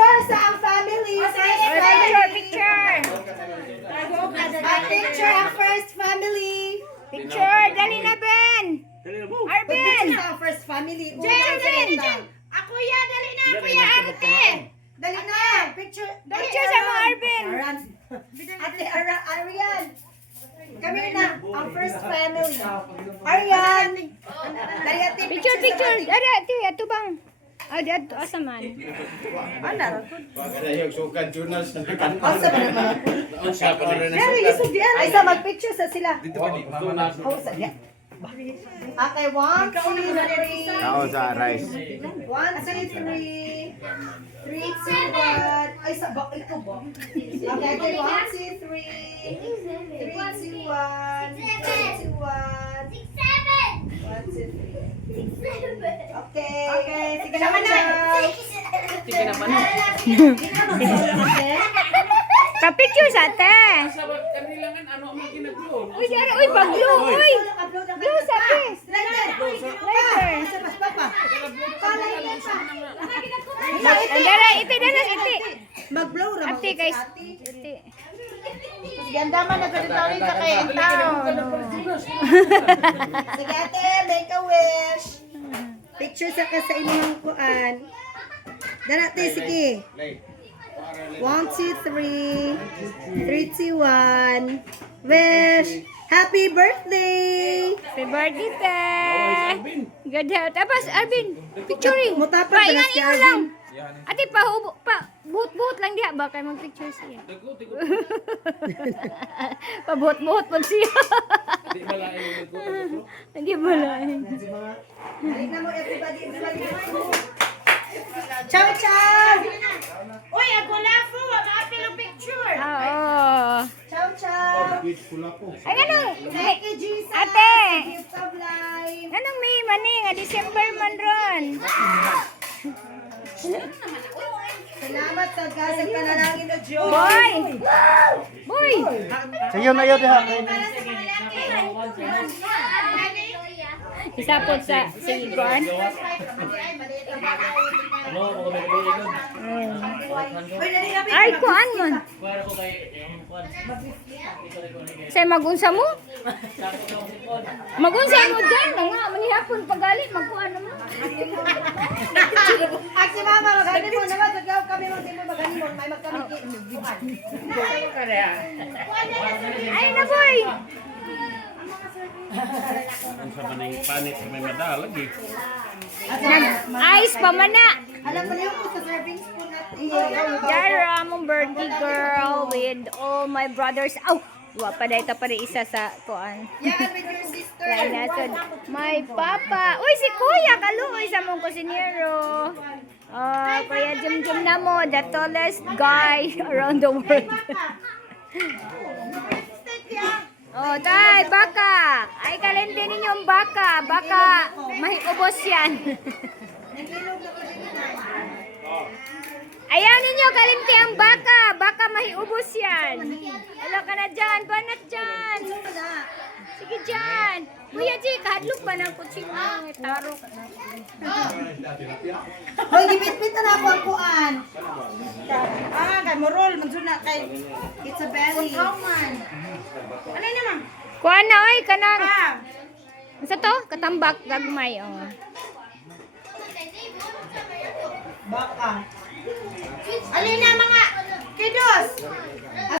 Picture sa ang family. Picture. Picture ang first family. Picture. Dali na, Ben. Arvin. Picture sa ang first family. Jen. Ako ya, dali na. Ako ya, ate. Dali na. Picture. Picture sa mga Arvin. Ate Arian. Kami na ang first family. Arian. Dali ate. Picture. Dali, ate. Ato bang? Ah, di ato. Asa man? Ada yung sukan journal sa kan. Asa ba naman? Pero isog diyan. Ay sa magpicture sa sila. Dito pa di mama. Oh, sa diyan. Okay, 1, 2, 3. Tao sa rice. 1, 2, 3. 3, 2, 1. Ay, sa bak ito ba? Okay, 1, 2, 3. 3, 2, 1. 3, 2, 1. 1, 2, 3. Okay, sige naman na. Sige naman. Pa-picture sa ate. Sabag kanilangan ano ang mga ginagloon. Uy, dara. Uy, pag-blue. Uy. Blue sa ate. Later. Mas papa. Dara, ite. Mag-blow ra. Ate, guys. Ate. Ganda man nagkatawin sa kay tao. Sige ate, make a wish. Picture sa ka sa imong kuan. Dara ate, sige. 1, 2, 3. 3, 2, 1. Wish. Happy birthday! Happy birthday, te. Good health. Tapos, Arvin, picturing. Mutapad ba na si Paingan mo Arvin? lang. Ate, buhut-buhut lang diha ba kay mag-picture siya. Pabuhut-buhut pag siya. Di malayo nagko. Hindi ba lang? Dali na mo everybody. Ciao, ciao! Uy, ako na po. Ate lang picture. Oo. Ciao, ciao! Ay, anong? Thank you, Jesus! Ate! Gift of life! Anong May mani nga? December man ron. Salamat sa gasag panalangin o Diyos! Boy! Boy! Sayo na yun ha. Isa po sa Sigon. Ay, kuan man. Say magunsa mo? Magunsa mo dyan na nga. Manihapon pagali. Magkuan naman. Ak si Mama, magani mo naman. Tagaw kami mo, di mo magani mo. May magkamiki. Ay na boy! Ang sa maning panit sa may madalag eh. Nag-ice pa man na. Alam mo niyo po sa serving spoon natin. Dara, mong birthday girl with all my brothers. Aw! Wa pa dahil pa rin isa sa kuan. Yan, with your sister. Kaya nasod, my papa. Uy, si Kuya, kaluoy sa mong kusinero. Kuya Jum na mo, the tallest guy around the world. Oh, tay, baka. Ay, kalente ninyong baka. Baka, mahikubos yan. Ayaw ninyo, kalente ang baka. Baka mahiubos yan. Hello ka na dyan. Banat dyan. Sige dyan. Kuya G, kahadlok pa ng kutsing mo. Taro ka na. Hoy, gipit-pit na ako ang kuan. Kay morol, mansuna kay it's a belly. How man? Ano naman? Kuha na, oy, kanang. Sa to? Katambak, gagmay. Oh. Baka. Alin na mga